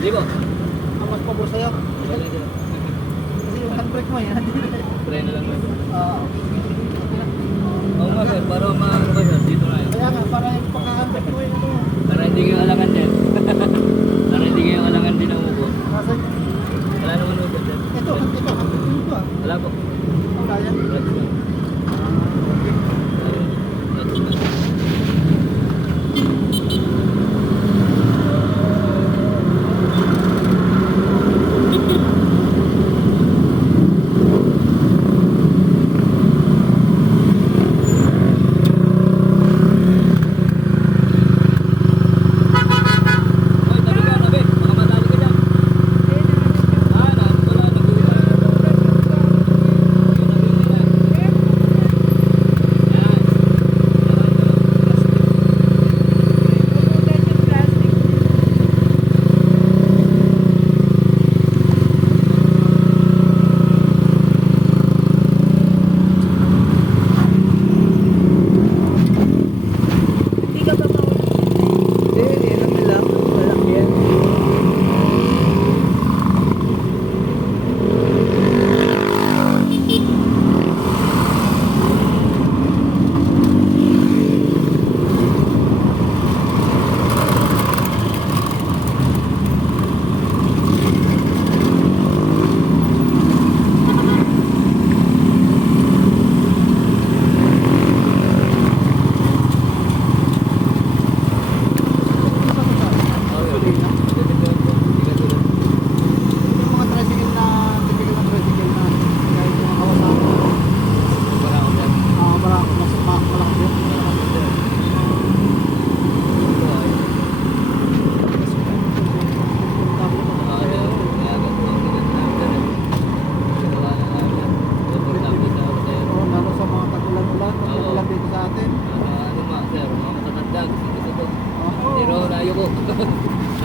Hindi po. Ang mas pabor sa'yo. Kasi yung handbrake mo yan. Try na lang mo. Oo nga sir, para maano ka sir, dito na yun. Kaya nga, para yung pagka-handbrake mo yun. Para hindi kayo alangan din. Para hindi kayo alangan din ang upo. Wala naman upo sir. Ito, wala po. Wala yan. Relax lang.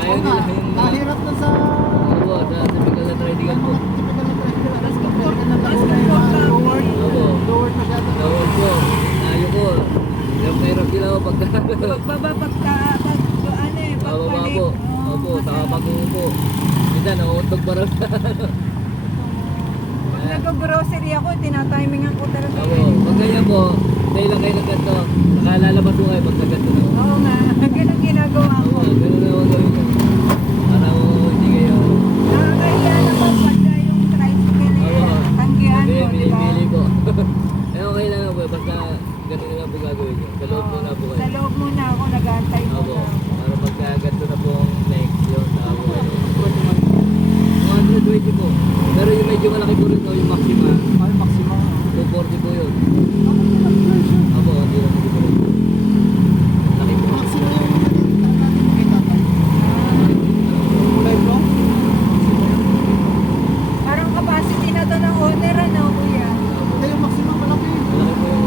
Ayaw nila yung mahirap na sa typical na tricycle po. Lower masyado. Lower po. Ayaw po. Yung mahirap sila po pagka... Pagbaba, pagbalik. Pababa po. Opo, saka pag-uupo. Minsan, nauuntog pa rin. Pag nag-grocery ako, tinatimingan ko talaga. Opo, pag ganyan po, dahil lang kayo ng ganito, nakalalabas po kayo pag nagganto na. Oo nga, ganun Sa loob muna ako, nag-aantay Opo. muna. Para pagka ganito na po ang next yun. Ako eh. 220 po. Pero yung medyo malaki po rin, yung maxima. Ay, maximum. 240 po yun. Ako po nag-pressure. Opo, hindi lang po rin. Laki po. Maximum yung natin makita tayo. Kulay bro? Parang capacity na to ng owner, ano, kuya? Hindi, yung maximum malaki. Malaki po yung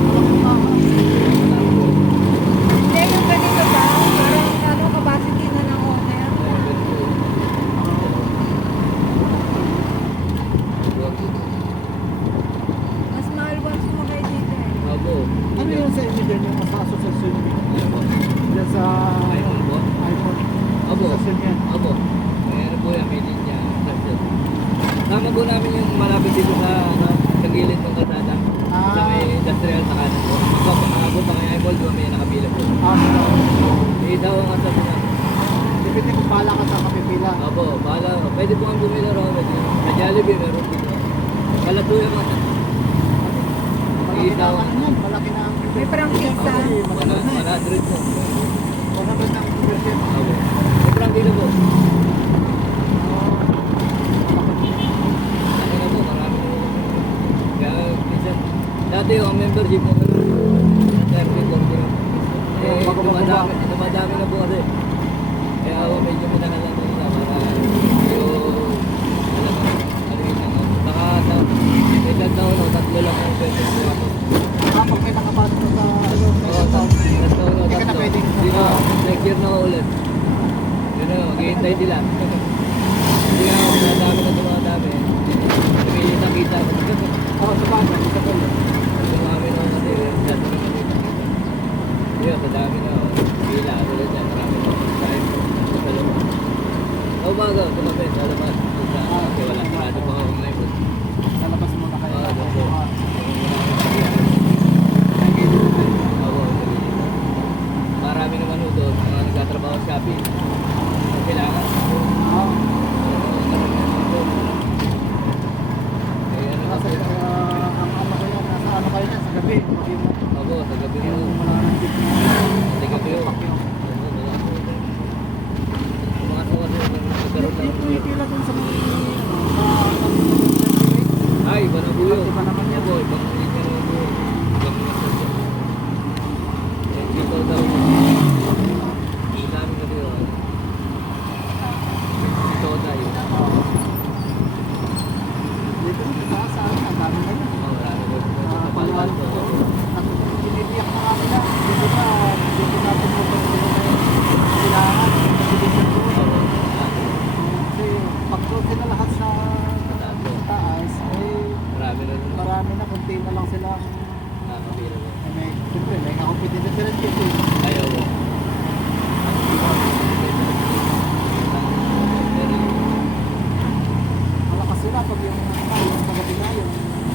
Malaki pa. Hindi, yung ganito ba? Parang ano, capacity na ng owner. Mas mahal ba sumakay dito eh? Opo. Ano yun sa inyo din yung sa asosasyon niyo? Diyan sa iPhone po? iPhone. Opo. Asosasyon yan. Opo. Meron po yan, may linya. Tama po namin yung malapit dito sa, sa gilid ng kalsada. Sa may industrial sa kanan po. Pagkakabot na kay iPhone, may nakapila po. May daw ang asabi na. Depende kung pala ka sa kapipila. Opo, bahala. Pwede po ang bumila ro. Pwede. Sa Jollibee, meron dito. Kalatuyan mo. Malaki na ang yan. Malaki na ang May prangkisa. Manadrid po. 100 na ang conversion. Opo. Sobrang dito po. Ano na po, marami na po. Kaya, minsan, dati yung membership mo, 30, 40. Eh, dumadami na po kasi. Kaya medyo minahal lang nila para yung, alam mo, ano yun lang. Baka sa, may taon o tatlo lang ang pwede po ako. Kapag may nakapasok sa ano, Oo, tatlo o Hindi ka na tatlo. pwedeng Hindi na, next year na ako ulit. Yun na, maghihintay sila. Hindi nga, dumadami na dumadami. Hindi nakita ko. Oo, sa bagay, isa ko yun. Dumami na ako kasi, dati na kami nakita. Yun, madami na ako. Pila, tulad yan, marami na ako. Kahit sa labas. Sa umaga, tumabi, sa labas. Kasi wala, sarado pa ako ng live. Lalabas muna kayo. Oo, kasi, Oo, marami naman ho doon, mga nagtatrabaho sa Shopee. Kailangan. Oo. Eh, ano Kasi kasi, ang ano ko yan, nasa ano kayo yan, sa gabi. Pag yung ako, sa gabi ho. yung wala ng tip na Sa gabi ho. pakyo. Oo, wala po. Mga po kasi, nagkaroon ng Pumipila dun sa mga Ay, iba na po yun. Iba naman yan. Opo, ibang linya na po. Ibang linya po. Eh, dito daw. Ang dami na dito. Dito tayo. dito sa saan, ang dami na yun. Oh, marami po. Ah, Sa Palpal po. Pinitiyak na kami na. Dito pa, dito natin po kailangan. Condition po. Kasi pag doon sila lahat sa taas, eh, Marami na rin. marami na, kunti na lang silang Nakakabila po. siyempre, may kakompetente sila dito. Ayaw po. Malakas sila pag yung kagabi na yun.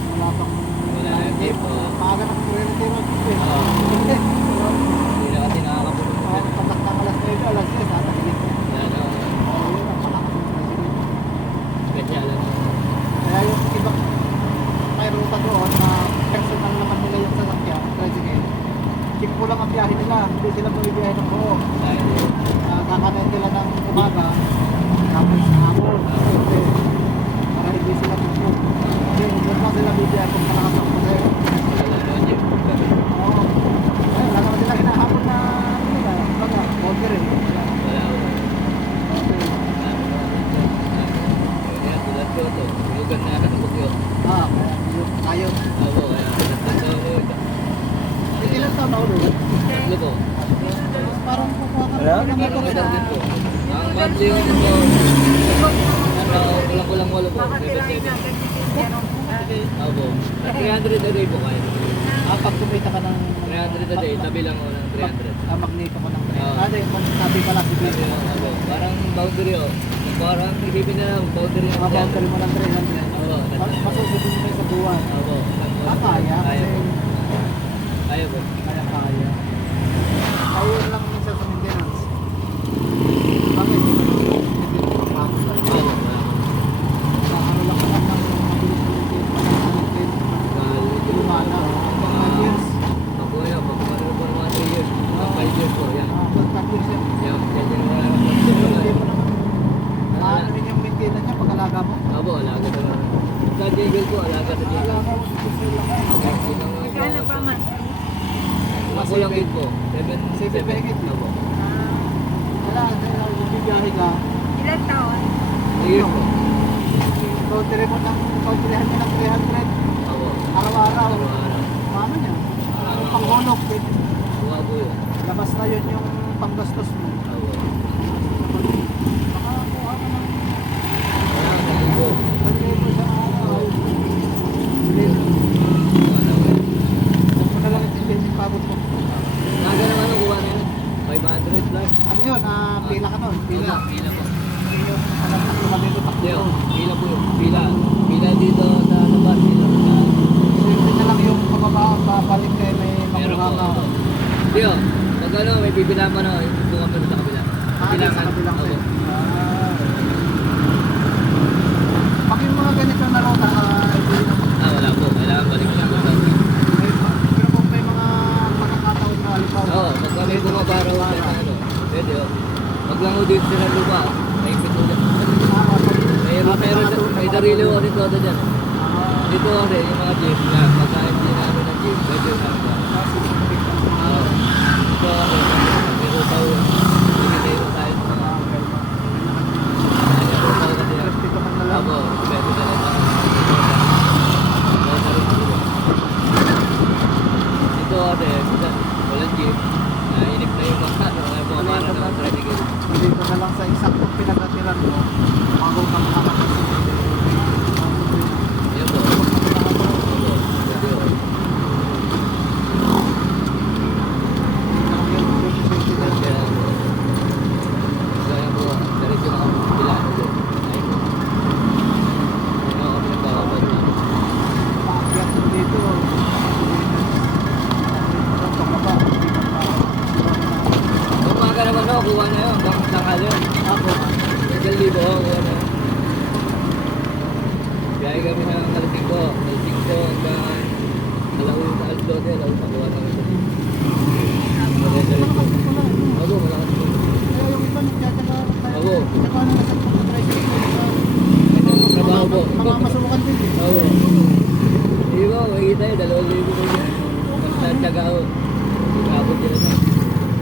Wala pang Wala na yung jeep, oh. maaga na kung retiro. Oo. Hindi na kasi nakakapulong po. Patak ng alas 9, alas 10, tatagilid na. Yan o. Ayun, ang malakas ng president. Special ano. Kaya yung ibang may ruta doon na personal naman nila yung sasakyan, tricycle. Check ko lang ang biyahe nila, hindi sila bumibiyahe ng buo. Dahil Kakanan nila ng umaga, tapos sa hapon. Kasi para hindi sila tutulog. Kasi huwag lang sila bibiyahe kung malakas ang pasero. wala na yung jeep. Oo. Ayun, wala naman sila hinahapon na ano nila, baga, order eh. Wala po. Okay. Kaya tulad ko ito. Lugan na ako sa bukyo. Ah, kaya yun, tayo. Ako, kaya nagtatao ko ito. Ilan taon na ulo? Tatlo po. Parang kukuha ka Wala? ng motor Ito na. din po. Ang monthly ko po, ano, kulang-kulang walo po. Baka tirahin 7-7. natin si Pero. Opo. 300 a day po kayo. Ah, pag kumita ka ng 300 a day, tabi lang ako ng 300. Magneto ko ng 300. Oo. Ah, dahil sabi pala si Tabi Bill. lang ako. Parang boundary o. Parang isipin na lang, boundary ang Maboundary mo ng 300. Oo. Masusunod mo sa buwan. Opo. Ah, kaya. Kaya Kasi po. Kaya po. kaya. Ayun lang minsan sa maintenance. Bakit? Hindi ko bago tayo. Oo. Ano lang naman ng mabilis na maintenance. Lumana. 5 years. Ako yun, pag ano po mga 3 Bibigit. Opo. Wala, bibiyahe ka. Ilan taon? Sige po. Country mo ng countryhan mo ng 300. Opo. Araw-araw. Araw-araw. Mama niya. Ang panghulog. Buka po yun. Labas na yun yung panggastos mo. Opo. Makakuha ka ng Wala, sabi po. 1,000 sa araw. Bilhin. Wala po. Huwag mo na lang itindihin yung pagod mo. Naga naman ang kuha na yun. 500 plus. Ano yun? Pila ka nun? Pila. Pila po. Yung takbo ka dito, takbo. Hindi oh, pila po yun. Pila. Pila dito sa labas. Pila sa... Siyempre na lang yung babalik kayo may Meron po. makuha ka. Hindi oh. Pag ano, may bibilang pa na. Yung kami sa kabila. Bilangan. Sa kabilang Opo. sa'yo. Pag yung mga ganito na rota, hindi na Wala po. Kailangan balik lang po. pero kung may mga pagkakataon na halimbawa. Oo, pag kami bumabaraw sa ano, pwede oh. Pag lang ho dito sila lupa, may pitulan. May darilo ko dito dyan. Dito kasi yung mga jeep na pagka hindi namin ng jeep, pwede yung namin. Oo. Dito kasi, may rutaw. May rutaw tayo. May rutaw kasi yan. Opo, pwede na lang. Dito kasi, walang jeep. Nainip na yung mga pumamara ng tricycle. Dito na lang sa isaktong pinagkatiran mo, bago kang makakasip. Yan po. Opo, pwede oh. Kaya po, diretso na kami sa Pilano doon. Ay po. Ano kami nagkakabad na. Paakyat mo dito. Kung mga naman ako, kuha na yun. Hanggang tanghal yun. Ako, 1,000 ako, kuha na yun. Biyahe kami ng Alasing ko. Alasing ko hanggang Alawi sa Aldote. Alawi sa kuha namin. Diretso. Ako, malakas po. kaya yung iba nagtataga tayo. Oo. Tsaka na nasa tricycle. Ito, trabaho po. Mamamasukan din. Oo. Hindi ba, makikita yun, 2,000 ko yun. Basta tsaga ako. Ikabot yun na.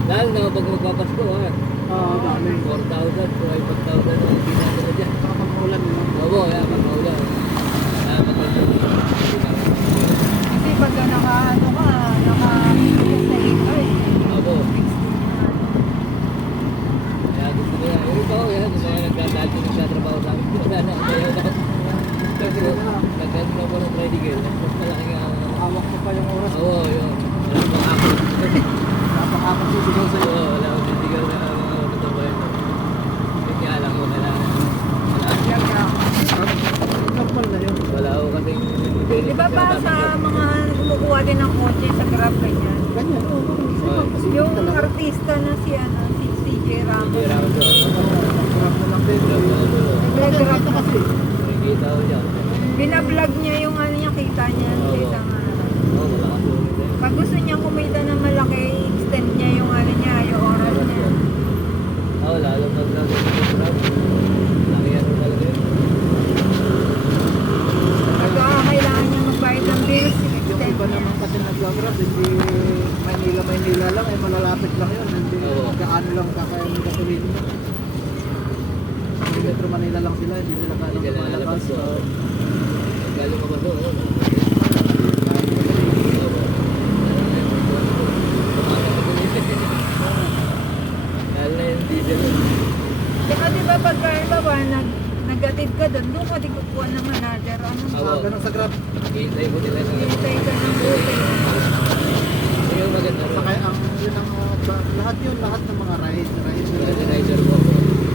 Lalo na pag magpapasko ha. Oo, dami. 4,000, 5,000 ang ginagawa dyan. Saka pag-ulan mo. Oo, kaya pag maulan. Kaya matulog. Kasi pagka naka-ano ka, naka-fix sa ito Oo. Kaya gusto ko yan. Yung iba ko yan, yung mga nagdadali nagtatrabaho sa amin. Wala na, kaya na. Nagdadali na po ng tricycle. Mas malaki nga. Hawak mo pa yung oras. Oo, yun. Wala pang ako. Napakapag sisigaw sa'yo. Oo, wala akong titigaw na mga katrabaho ito. Hindi alam ko kailangan. Normal na yun. Wala ako kasing benefit. Di ba ba sa mga kumukuha din ng kotse sa Grab ganyan? Ganyan, oo. Kasi Yung talaga. artista na si CJ Ramos. Hindi lang ako. Grab mo lang din. Nag-grab Ito kasi. Nakikita ko dyan. Binablog niya yung ano niya, kita niya sa isang araw. Oo, wala ka sulit eh. Pag gusto niya kumita ng malaki, extend niya yung ano niya, yung oras niya. Oo, lalo mag-vlog ako sa Grab. Laki ano talaga yun. Pag kailangan niya magbayad ng bills, Yung extend iba niya. naman kasi nag-grab, hindi Maynila lang, eh malalapit lang yun. Hindi Oo. magkaano lang kakain ng gasolina mo. Hindi Metro Manila lang sila, hindi sila kano Hindi ka na lalabas malabas. doon. Galing ka ba doon? Oo. Lalo na yung diesel. Saka di ba pagka iba nag-atid ka doon ka di kukuha ng manager. Ano? Oo. Ganun sa grab. Hintay ko nila ng Hintay ka ng buti. Hindi yung maganda rin. Sakay ang yun ang lahat yun, lahat ng mga ride. Mga rider ko.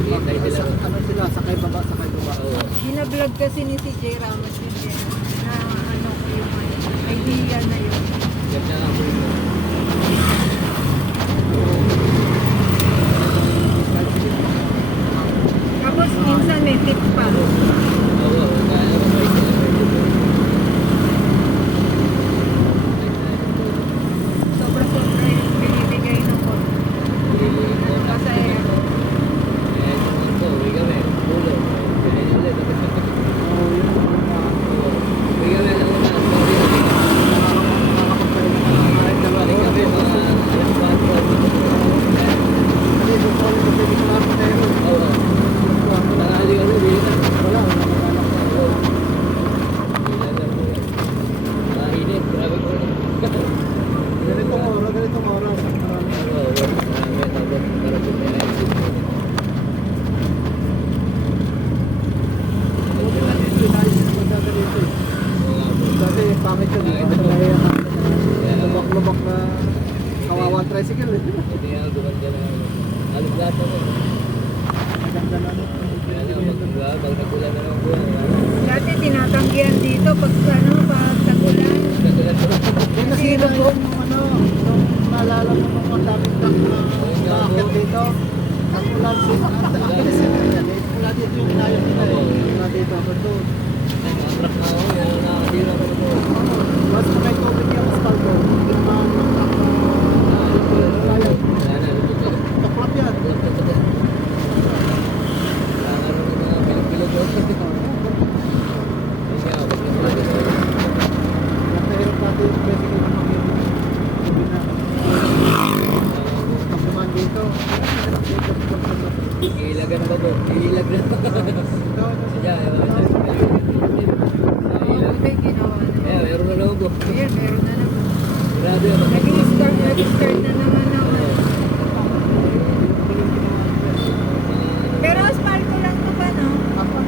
Hintay sila. Ano sila, sakay baba, sakay baba. Oo. Binablog kasi ni CJ Ramos yun eh, na ano ko yung idea na yun. Ganda nga po yun. Tapos minsan may tip pa. Oo. Kaya mabait sila. Sobra-sobra yung binibigay ng ko. Pasahero. Kaya yung po, uwi kami. Pulo. Kaya yun ulit. Oo, yun ang mga Uwi kami lang una. nakakapagpalit ng mga ride na Balik kami mga alas 4. gato mo. Maganda na no. Kaya lang, pag nagulan na ng buwan. Dati tinatanggihan dito pag tagulan. Nagulan ko. Yung nasira yung ano, yung naalala mo nung ang daming truck na akit dito. Ang ulan sin, ang kinisira yan eh. Mula dito yung inayos nila eh. Mula dito ako doon. Ang truck na ako, yan ang nakakatira ko ito. Basta may tubig yung asfalto. Hindi naman ang truck na kaya. Kaya na, lupit ka. Taklap yan. Lupit ka. Nakakaroon ng mga pilog-pilog ko. Kaya nga, wag na pala dito. Nagtahirap natin yung bicycle na mag-ibig. Tubig na. Pag naman dito. Iilagan ba to? Iilag na. Ito, Kaya, Mabuti ginawa na. kaya, meron na logo. Ayan, meron na naman. Grabe yun. Nag-start na naman naman. Pero asfalto lang to pa, no? Apa?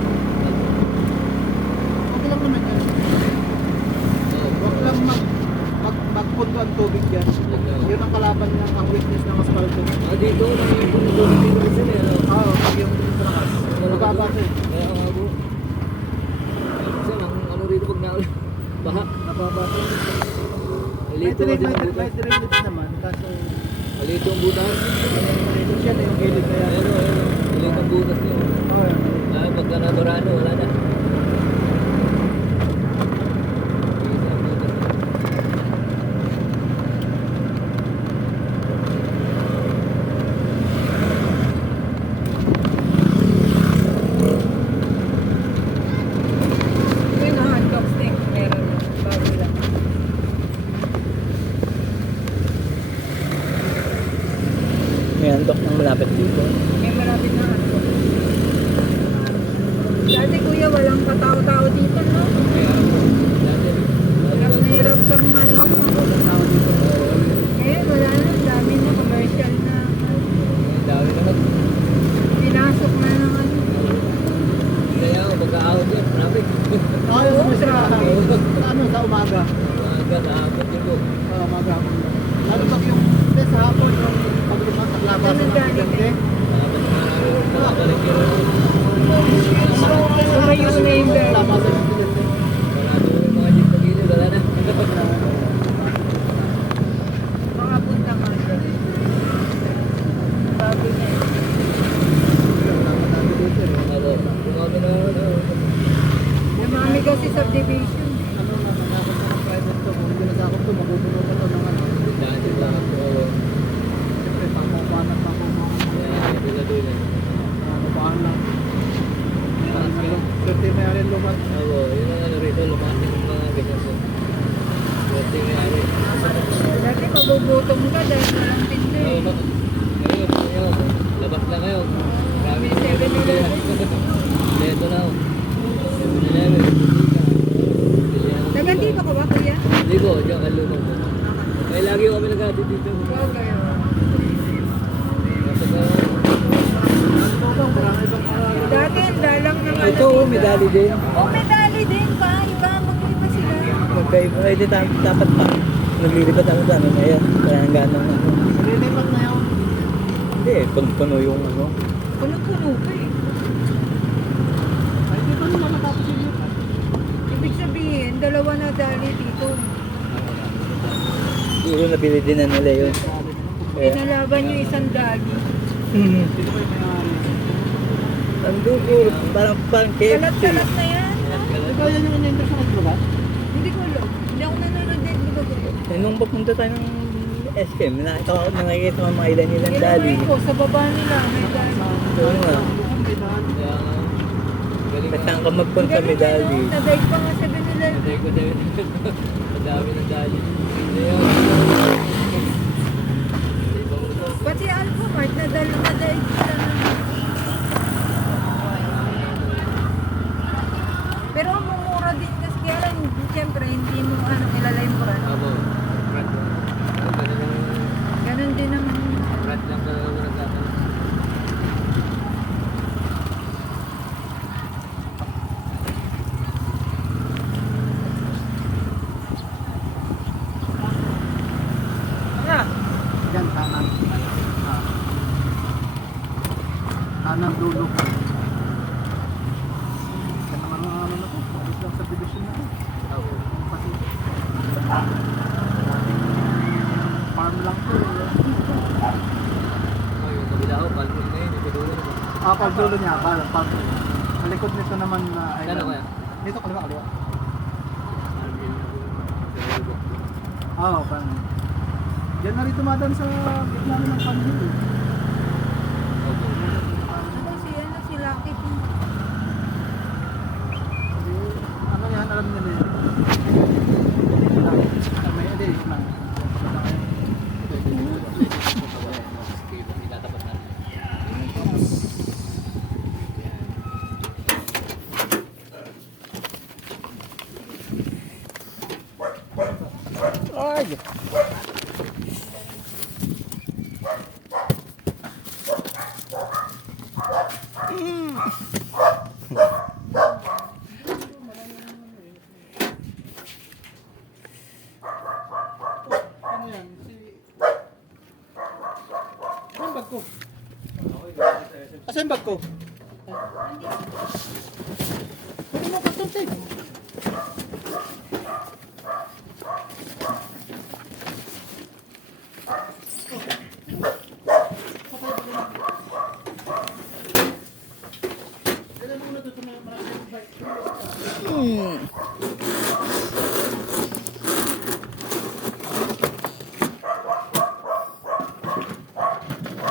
Okay lang naman yan. Huwag lang magpunto ang tubig yan. Yun ang kalaban ng ang weakness ng asfalto. Dito, nakikita dito kasi ano. Oo, pag yung trakas. Mababa siya. Kaya nga po. Kasi ang ano rito pag naulan. Baha. Nababa siya. May Malito din ang drainage butas. naman. Kaso, Malito ang butas. ito siya na yung gilid na yan. Ayun, ayun. Malito ang butas niyo. Oo. Kaya pagka nabarado, wala na. Yun na, hotbox din. Meron na. Bago lang. May handok ng malapit dito. May malapit na hotbox. Dati kuya, walang katao-tao dito, no? Hirap kang ano. Eh, wala na. Dami na. Commercial na. Dami naman. Pinasok na ng ano. Kaya ako, pagka-out yan, traffic. Ayos mo siya. Ano, sa umaga. Umaga, naabot yun po. Umaga ako. Lalo pag yung sa hapon, yung paglipat at labasan ng gigante. Naabot na namin. Nakabalik yun. Sumayo na yung bell. Labasan ng gigante. Wala doon yung mga jeep na gilid, wala na. Makapunta nga doon. Bago na eh. Ano, kumami na ano. Dumami kasi subdivision. Ano na, nakakot na ng private to. Kung hindi nasakot to, magugulo pa to ng ano. Dati lang ako. Siyempre, pakukuhanan pa ko mga Kaya, dila doon eh. mabaan lang. Swerte may arin lumat. Ako, yun ang ano rito, lumaki ng mga ganyan po. Swerte may ari. Dati magugutom ka dahil walang tinda eh. Ngayon, labas na ngayon. Marami May 7-Eleven. Ito na ako. 7-Eleven. Taga dito ka ba kuya? Hindi ko, diyan kalunong po. Kaya lagi kami nag-atid dito. Okay. Marami bang marami. Dati ang dalang ng ano Ito, dito. medali din. Oh, medali din pa. Iba, mag-iba sila. Magkaiba. Pwede dapat pa. Naglilipat ako sa ano na yan. Kaya hanggang ng ano. Lilipat na yun. Hindi, puno yung ano. Puno-puno pa eh. Ay, di ba nila natapos yung lipat? Ibig sabihin, dalawa na dali dito. Siguro nabili din na nila yun. Kaya, Pinalaban yung isang dali. Dito kayo may-ari. ando ko, parang KFC. Kalat-kalat na yan. no? Ikaw yan yung in-enter sa nagbaga? Hindi ko alam. Hindi ako nanonood din. Hindi ko alam. Eh, nung papunta tayo ng SM, nakikita ko mga ilan-ilan dali. Inuwi ko, sa baba nila, may dali. Oo nga. May daan. Kaya, galing Ba't na. saan ka magpunta Galing, medali? ano, nadaig pa nga 7-Eleven. Hindi ko din. Madami ng dali. Hindi yun. Pati Alphamart, nadaig sila ng... Pero ang mumura din kasi kaya lang, siyempre, hindi mo ano, kilala yung brand. Abo. Brad. Ganun din naman. Brad lang talaga nagkakaroon. Anang dulo. Yan naman ang ano na po. Alis lang sa division na po. Oo. Pati. Farm lang po. Oh, yung kabila ko, palpul na yun, yung kadulo na. Pagdulo niya. Pagdulo. Sa likod nito naman na Kano kaya? Dito, kaliwa. Alvin na po. Oo, pan. Diyan na rin tumadaan sa gitna ng panhil. Opo. Si Lucky po. Ano yan, alam niya din. May edi, lang. Itatapat natin. Ay! Ano yan? Ano yung bag ko? Asan yung bag ko? Pwede mo katuntin.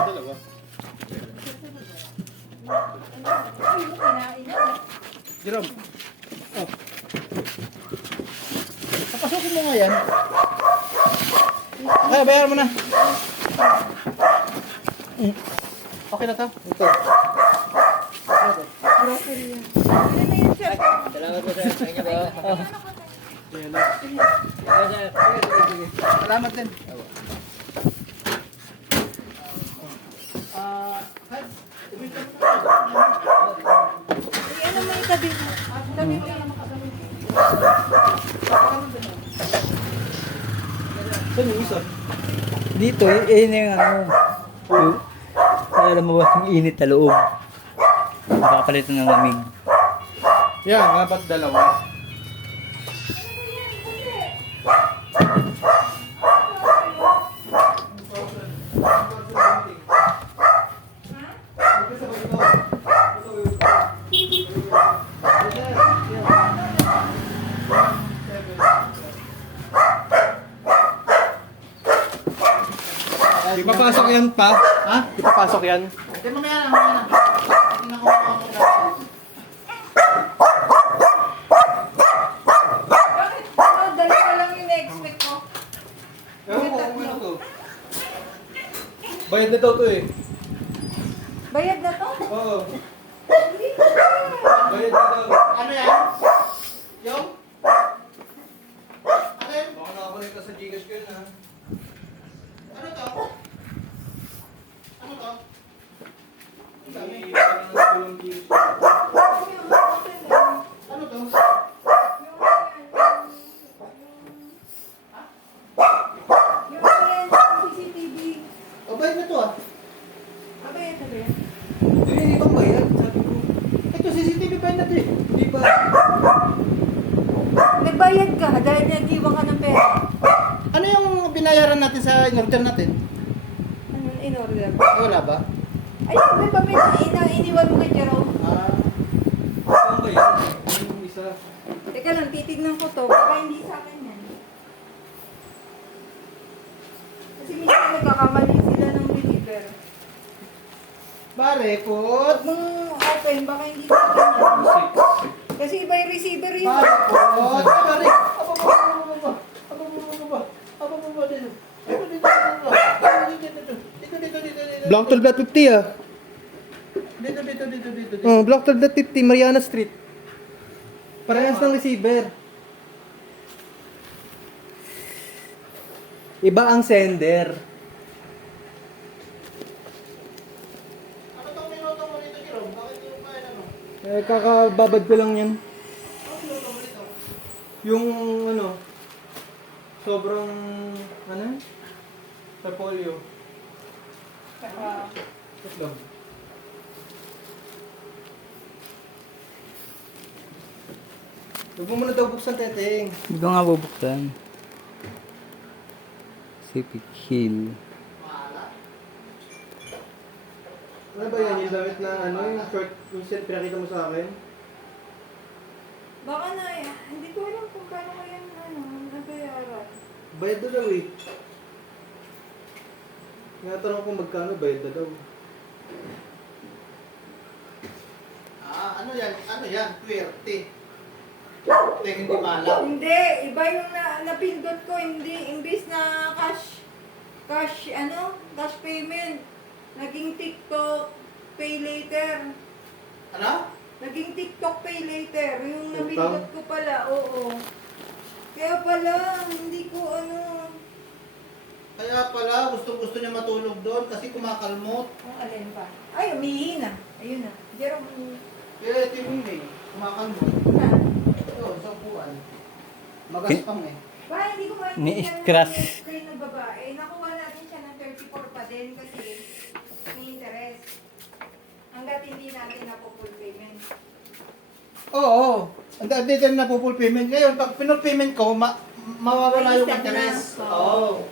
Dalawa. Jerome. Oh. Papasukin mo nga yan. Kaya bayaran mo na. Okay na to? Ito. Grocery yan. Ano na yun, sir? Salamat po, sir. Thank you po. Ayan na. Okay, sir. Sige. Salamat din. Opo. Ano mo itabi mo? Tabi mo yan. Saan yung isa? Dito, yun yung ano. Alam mo ba yung init na loob? Makapalitan ng lamig. Yan, dapat dalawa. Di papasok yan pa? Ha? Di papasok yan? Hindi, mamaya na, mamaya na. Tingnan ko Bakit? Ano, dalawa lang yung na-expect ko. Ewan ko kung ano to. Bayad na daw to eh. Bayad na to? Oo. Hindi ko. Bayad na daw. Ano yan? Yung? Ano yan? Baka nakakulit ka sa Gcash ko yun ha. Ano to? Ano to? Dami. Ano to? Ano to? Yung CCTV. O, bayad na to ah. Bayad na ba yan? Hindi, ibang bayad. Sabi ko. Ito, CCTV bayad na to eh. Di ba? Nagbayad ka dahil nag-iwan ka ng pera. Ano yung binayaran natin sa in-order natin? Ano, in-order? Ay, wala ba? Ayun, may pamilya. Iniwan mo kay Jerome. Ibang bayad. Yung isa. Teka lang, titignan ko to. Baka hindi sa akin yan. Kasi minsan nagkakamali sila ng deliver. Pare, put. Huwag mong open, baka hindi sa akin yan. Kasi iba yung receiver yun. Pare, put. Pare. Block 12.50 ah. Dito. Oh, Block 12.50, Mariana Street. Parehas ng receiver. Iba ang sender. Ano tong minuto mo dito, Jerome? Bakit yung kaya ano? Eh, kakababad ko lang yan. Yung ano, sobrang, ano? Sa polio. Wait lang. Huwag mo muna daw buksan, Teteng. Hindi ko nga bubuksan. Pacific Hill. Ano ba yan? Yung damit na ano, yung short, yung set pinakita mo sa akin? Baka na, hindi ko alam kung paano ko yan, nabayaran. Bayad na daw eh. Tinatanong ko magkano, bayad na daw. Ano yan? Ano yan? Puwerte. Tek, hindi malam. Hindi, iba yung napindot ko, hindi, imbis na cash payment. Naging TikTok pay later. Ano? Naging TikTok pay later. Yung Utang? napindot ko pala, oo. Kaya pala, hindi ko Kaya pala, gusto niya matulog doon kasi kumakalmot. Ang alin pa. Ay, umihi na. Ayun na. Jerome, Kaya ito yung eh, kumakalmot. na. Ito, sa upuan. Magaspang eh. Ba, hindi ko Ni-scratch. kayo ng babae. Nakuha natin siya ng 34 pa din kasi may interest. Hanggat hindi natin napo-full payment. Oo. Hindi din na full payment. Ngayon, pag pinul payment ko, mawawala yung May step interest. na. Oo.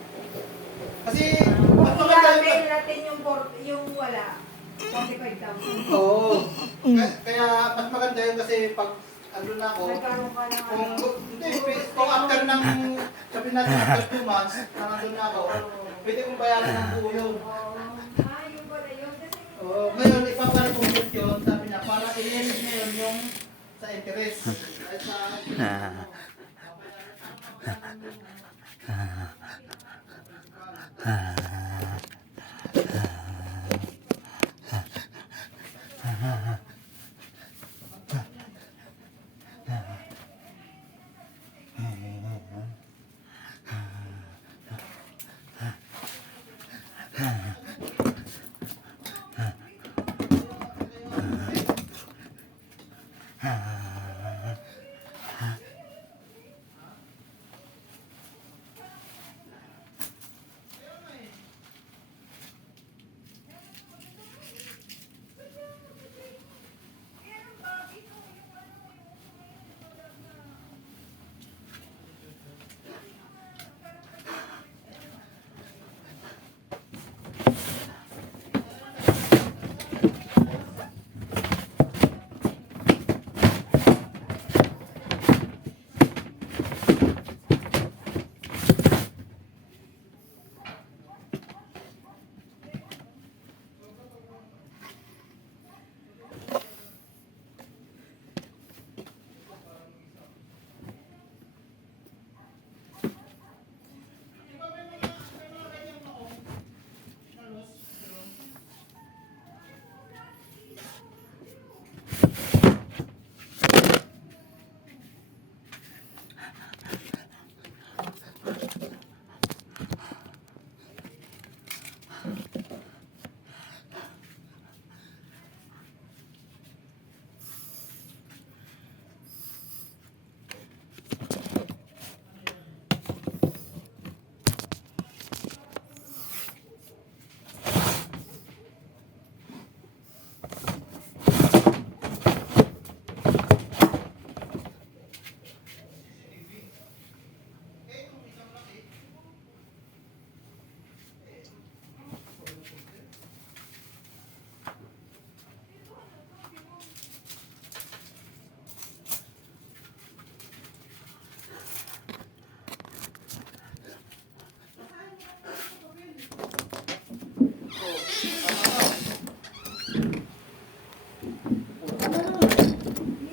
Kasi, Kung mas maganda i-avail yung... natin yung wala, 45,000. Oo. Kaya, mas maganda yun kasi pag andun na ako, Nagkaroon ka ng kung after ng, sabihin natin after 2 months, na nandun na ako, pwede kong bayaran ng buo yun. Yung pala yun. Kasi Oo. Ngayon, ipaparecommend yun, sabi niya, para i-limit niya yun yung sa interest. Ay, sa...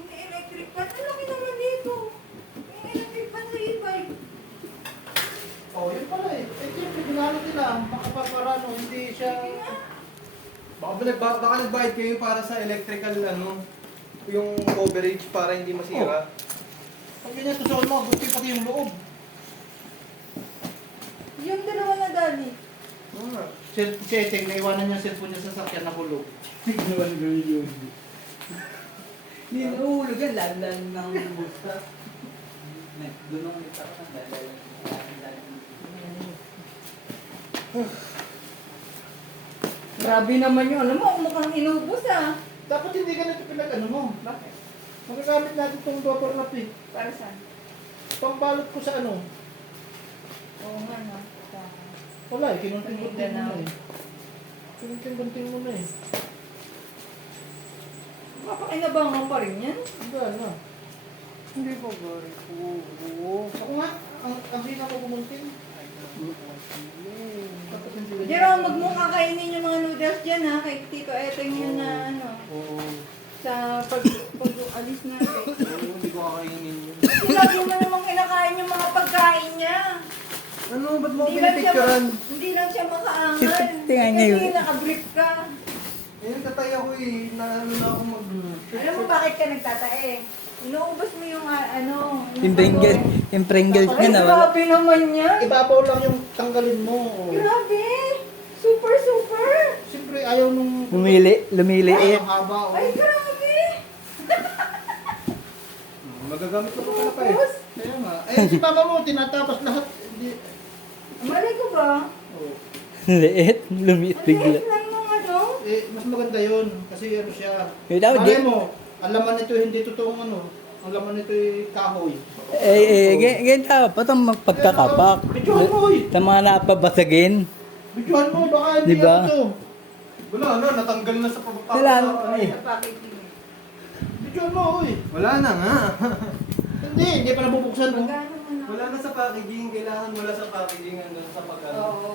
Hindi electric pan. Ang laki naman dito. May electric pan sa e-bike. Oh, yun pala eh. Eh, siyempre, ginalo nila. Makapaparano, hindi siya... Baka nagbayad kayo para sa electrical, ano, yung coverage para hindi masira. Pag ganyan, tusukan mo, buti pati yung loob. Yung dalawa na dali. Oo nga. Cheteng, naiwanan niya yung cellphone niya sa sakyan na hulog. Tignan ko yun. Hindi nahulog yan, lalan ng busta. Doon ang ito ako ng lalan. Grabe naman yun. Alam mo, mukhang inubos ah. Dapat hindi ganito pinag-ano mo. Bakit? Magagamit natin itong bubble wrap eh. Para saan? Pambalot ko sa ano. Oo nga, no? Wala eh, kinunting-gunting mo na Mindanao. eh. Kinunting-gunting mo na eh. Mapakinabangan pa rin yan. Hindi na. Hindi po, Gary. Oo. Ako nga, ang hina ko kumunting. Tapos hindi na- Jerome, wag mo kakainin yung mga noodles dyan ha. Kay Tito Eteng yun na ano. Oo. Sa pag-alis natin. Oo, hindi ko kakainin yun. Kasi lagi mo namang kinakain yung mga pagkain niya. Ano, ba't mo Hindi lang siya, pinipicturean? hindi lang siya makaangal. Tingnan niya yun. Kasi nakabrief ka. Ayun, tatay ako eh. Na ano na ako mag... Alam mo bakit ka nagtatae? Inuubos mo yung ano. Yung Pringles, yung Pringles Ay, niya na wala. grabe naman yan. Ibabaw lang yung tanggalin mo. Grabe. Super, super. Siyempre, ayaw nung... Lumiliit. Ang haba. Ay, grabe. Magagamit ko pa pala pa eh. Tapos, Kaya nga. Eh, si papa mo, tinatapos lahat. Hindi... mali ko ba? Oh. Liit, lumiit Ang bigla. liit lang ng ano. Eh, mas maganda yun. Kasi ano siya. Eh, dapat Malay di- mo, ang laman nito hindi totoong ano. Ang laman nito ay kahoy. Ganyan dapat ang magpagkakapak. Bidyohan mo, oy! Sa mga napabasagin. Bidyohan mo, baka hindi Diba? ano to. Wala na, natanggal na sa pagpapakita. Wala na. Ay. Sa packaging. Bidyohan mo, oy! Wala na nga. Hindi pa nabubuksan mo. Magkano mo na? Wala na sa packaging. Kailangan wala sa packaging. Andun sa pagkano. Oo.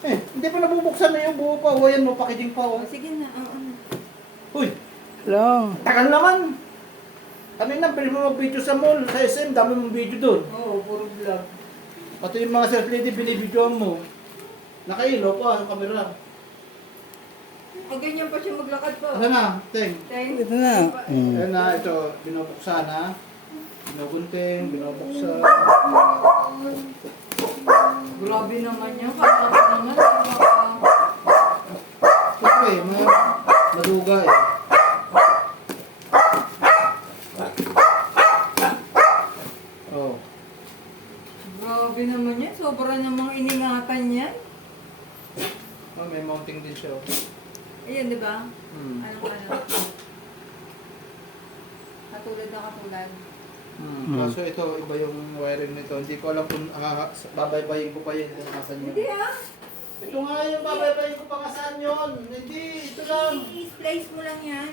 Eh, hindi pa nabubuksan na yung buo pa. Huwayan mo, packaging pa. Oh, Oh. sige na. Oo. Uy, Lang. tagal naman. Kanina, pwede mo mag-video sa mall, sa SM, dami mong video doon. Oo, puro vlog. Pati yung mga self lady, binibidyoan mo. Nakailaw pa ang kamera. Pag ganyan pa siya maglakad pa. Ano na, Teng? Thank Ito na. Ayan na, ito, binubuksan ha. Binugunting, binubuksan. Grabe naman yan. Kaya naman. Siyempre, maduga eh. Oh. Grabe naman yan. Sobra namang iningatan yan. Oh, may mounting din siya. Oh. Ayan, di ba? Hmm. Ano. Katulad na katulad. Kaso ito, iba yung wiring nito. Hindi ko alam kung babaybayin ko pa yun kung nasan yun. Hindi ah. Ito nga yung babaybayin ko pa nga saan yun. Hindi, ito lang. I-splice mo lang yan.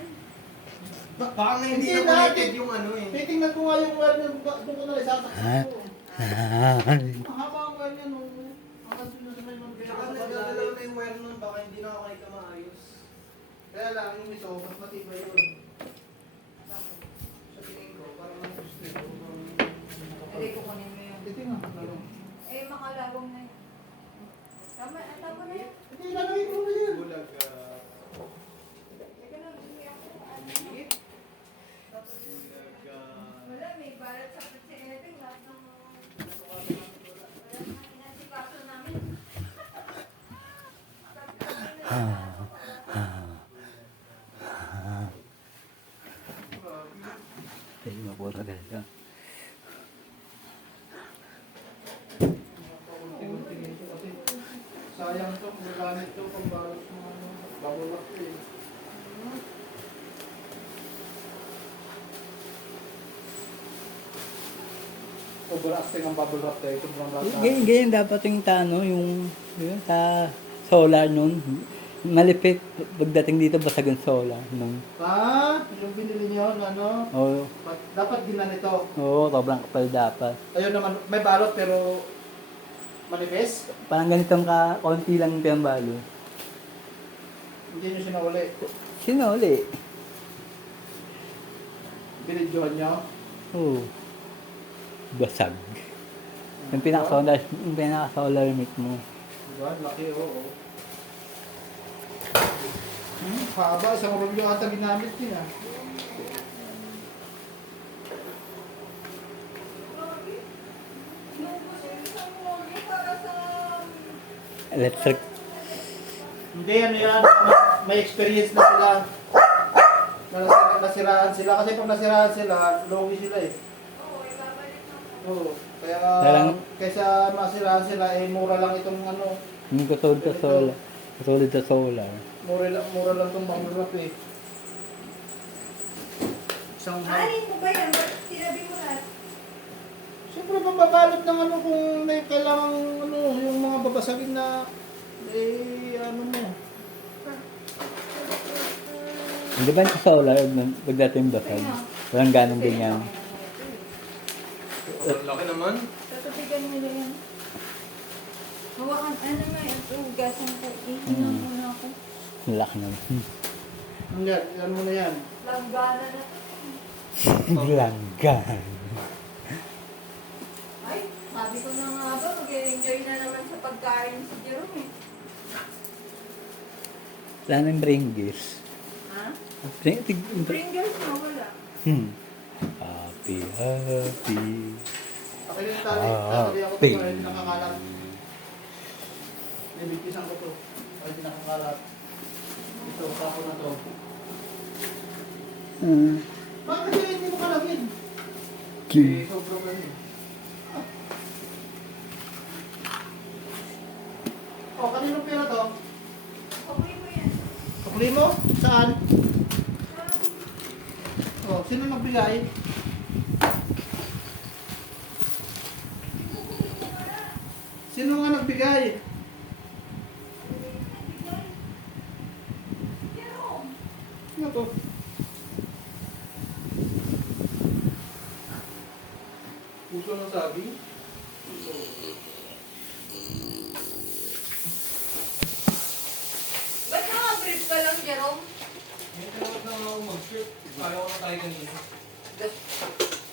Baka nga hindi Hindi na na, connected yung ano eh. Titingnan ko nga yung wire niya, doon ko na isasaksak ko. Mahaba ang wire niya nung hanggang doon na sa may mga Baka nagagalaw na yung wire nun. Baka hindi nakakita maayos. Kaya lang, yung ito, mas matibay yun. Sa tingin ko, parang mas gusto ko. Hindi ko kunin mo yun. Titingnan ko lang. Eh, makalagong na yan. Tama na yan. Hindi, lalagay ko na yan. Bulag. Teka lang, hindi ako. Ano? Wala, may balat sa pagsineting. Lahat ng wala nang inasikaso namin. Ay, mabura talaga. Unti-unti ito kasi sayang to, gagamit to pang balos mo ano, babulak to eh. Overacting ang bubble wrap tayo, sobrang rata. Ganyan dapat yung tano, yung sa solar nun. Malipit. Pagdating dito, basag ang solar nun. Ah, yung binili niyo, ano, Oo, dapat ginanito. oo, sobrang kapal dapat. Ayun naman, may balot pero manifest. Parang ganitong konti lang yung balo. Hindi niyo sinauli. Sino uli? Binidyohan niyo. Oo. Basag. Yung pinaka-solar meat mo. Diba? Laki, oo. Haba, isang rolyo ata ginamit din ah. Electric. Hindi, ano yan, may experience na sila. Nasiraan sila. Kasi pag nasiraan sila, lowy sila eh. Oo. Kaya, Parang- kaysa masiraan sila, eh, mura lang itong ano, Yung katulad sa solar. Katulad sa solar. mura lang itong bubble wrap eh. Isang Alin mo ba yan? Ba't sinabi mo na? Siyempre mababalot ng ano kung may kailangan ano, yung mga babasagin na ano mo. Hindi ba sa solar, pagdating basag? Walang ganong ganyan. Ang laki naman. Tatabigan nila yan. Hawakan, ano nga yung tugasan ko. Ihinan muna ako. Laki naman. Yan mo na yan. Langgana na. Langgan. Ay, sabi ko na nga ba, mag-enjoy na naman sa pagkain si Jerome eh. Wala nang Pringles. Ha? Pringles. Pringles na wala. Happy, happy. Ako yung tali ako ito para hindi nakakalat. Nabitisan ko to. Para hindi nakakalat. Ito, tapo na to. Bakit kaya hindi mo kalagin? Sobrang ano eh. Oh, kanino pera to? Okay mo yan. Kapuli mo? Saan? Oh, sino nagbigay? Sino nga nagbigay? Ano to? Puso ng sabi. Ba't naka-brief ka lang, Jerome? May tinawag na ako mag-shirt. Ayaw ko na tayo kanina.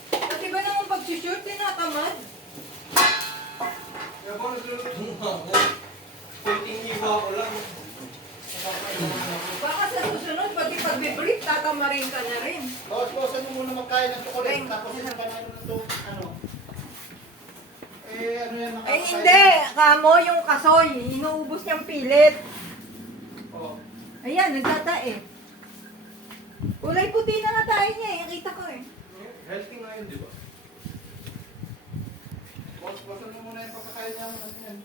Kasi ba naman pag-shoot, tinatamad? Kaya ba nagluluto nga ako? Kunting iba ko lang. Nakakailangan ako. Baka sa susunod, pati pag-brief, tatamarin ka na rin. Boss, mo muna magkain ng chocolate. Ay. Tapos isang kanain na to. Ano? Eh, ano yan? Ay, nakakain? hindi. Kamo, yung kasoy. Inuubos niyang pilit. Oh. Ayan, nagtatae. Kulay puti na nga tayo niya eh. Nakita ko eh. Healthy nga yun, di ba? Boss, mo muna yung pagkakain niya. Ano yan?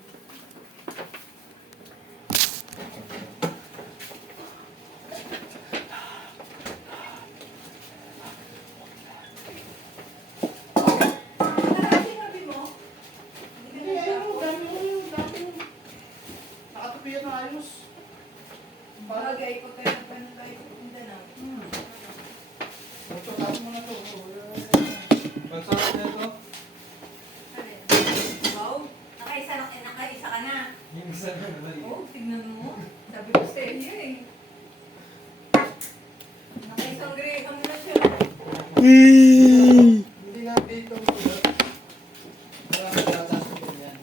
Ano sinabi mo? Hindi, ano, dami. Nakatupi yan na ayos. Bagay, pagka tayo pupunta na. Ito, tapos mo na to. Magsarap na ito. Alin? Wow, nakaisa ka na. Yung isa na naman. Oh, tignan mo. Sabi ko sa iyo eh. Nakaisang graham na siya. Hindi nga dito. Wala ka tatas mo yan.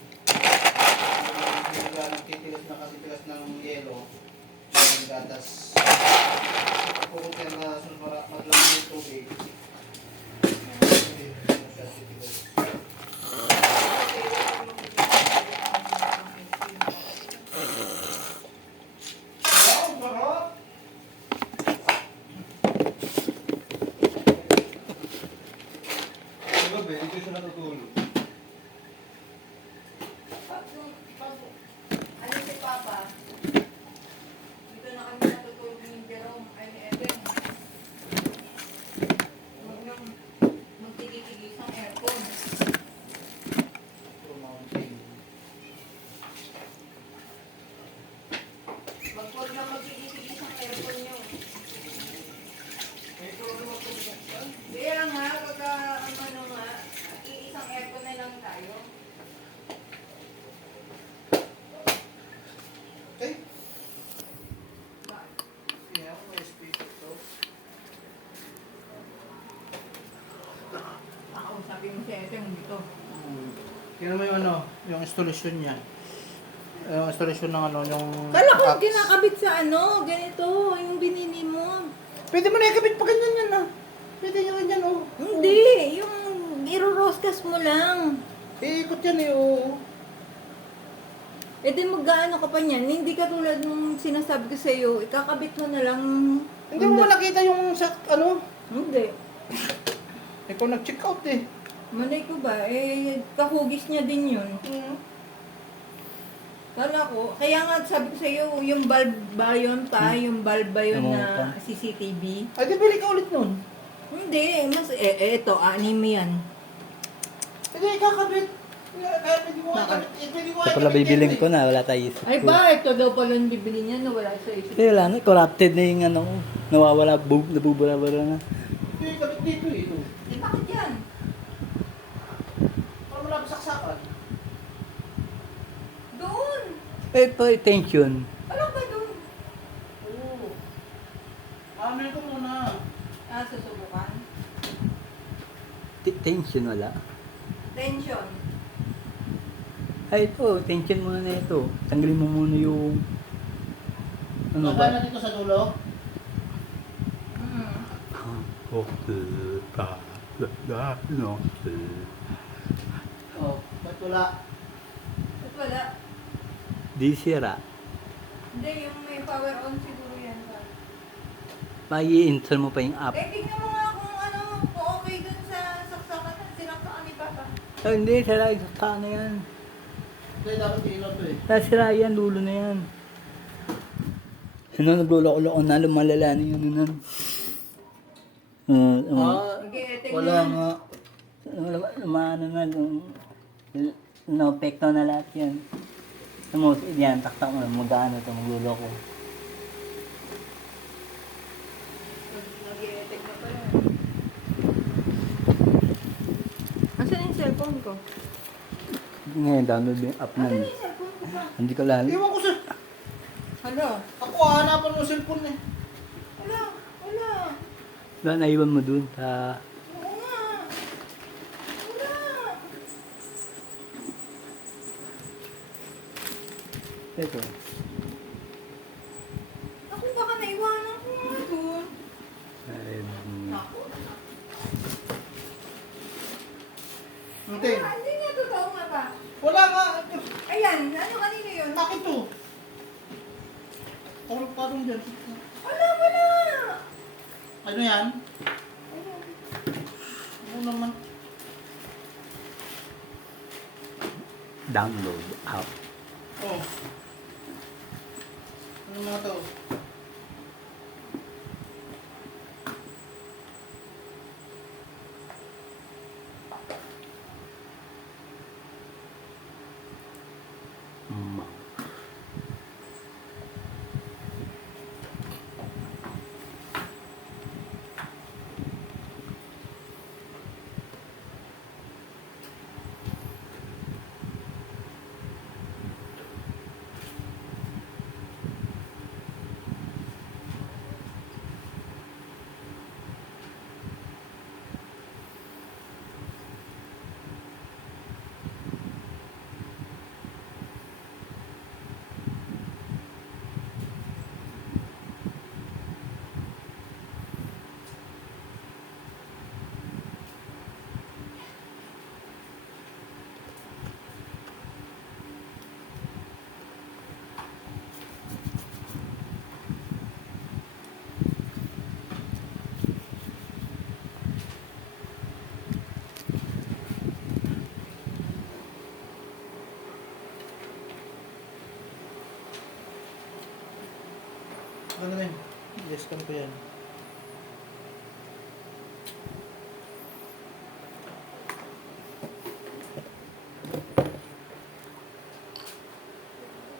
Hindi ka nagtitigas na kasi tigas ng yelo. Yung gatas. Pukot yan na sunmara maglamang yung tubig. Hindi siya titigas. Wow, sarap! Di ba, Ben? Dito siya natutulog. Ano si Papa? Dito na kami natutulog ni Jerome. Ay, ni Eden. Huwag nang magtigil-tigil sa aircon. Huwag nang magtigil-tigil sa aircon nyo. Kaya nga, pagka ano nga, iisang aircon na lang tayo. Okay. Yeah, may speaker to. Pakausapin mo si Eden dito. Tingnan mo yung ano, yung installation niya. Yung installation ng ano, yung Kala ko apps. kinakabit sa ano, ganito, yung binili mo. Pwede mo na ikabit pa ganyan yan ah. Pwede nyo ganyan oh. Hindi, yung iroroskas mo lang. Iikot yan eh oh. E di mag-ano ka pa niyan, hindi ka tulad nung sinasabi ko sa iyo, ikakabit mo na lang. Hindi mo nakita yung sa ano. Hindi. Ikaw nag-check out eh. Malay ko ba, eh, kahugis niya din yun. Kala ko, kaya nga sabi ko sa iyo, yung bulb ba yun pa, yung bulb ba yun na CCTV? Ay di bili ka ulit nun. Hindi, mas, eto, anime yan. Hindi, kakabit. Kaya pwede mo kakabit. Pwede mo Ito pala bibiling ko na, wala tayo isip Ay ko. ba, ito daw pala yung bibili niya na wala sa isip. Eh, wala na, corrupted na yung ano, nawawala, nabubura-bura na. Hindi, kabit dito eh. Eh, bakit yan? Para wala pa saksakan. Doon! Eh, ito, tension. Ano ba doon? Oo. Amin ko muna. Ah, susubukan. Tension wala. Tension. Ay, ito, tension muna na ito. Tanggalin mo muna yung... Ano Ano ba? na dito sa dulo? Hmm. Oo. Ba't wala? Ba't wala? Di sira. Hindi, yung may power on siguro yan. Mai-install mo pa yung app. Eh, tingnan mo nga kung ano, kung okay dun sa saksakan na sinaksakan ni Papa. Oh, hindi, sira yung sakta na yan. Hindi, dapat ilaw to eh. Nasira yan, dulo na yan. Ano, nagluloko-loko na, lumalala na yun. Ano. Sige, tingnan. Wala nga. Lumano na, no-pekto na lahat yan. Ano, yan, taktak mo, mag-ano ito, magluloko. Nag-i-etek na pala. Asan yung cellphone ko? Ngayon, download yung app na. Asan yung cellphone ko pa? Hindi ko lang. Iwan ko sa... Hala, Ako, hanapan mo cellphone eh. hala, hala. Wala, naiwan mo dun sa... Oo nga. Wala. Ito. Ako baka naiwanan ko nga doon. Naku. Hindi. Hindi nga totoo nga ba? Wala nga. Ayan, ano kanino yun? Bakit to? Tulog pa rin dyan. Wala, wala. Ano yan? Ayun. Ano naman? Download app. Oh. Ano mga to? Mm. Ano na yun? Yes, kan ko yan.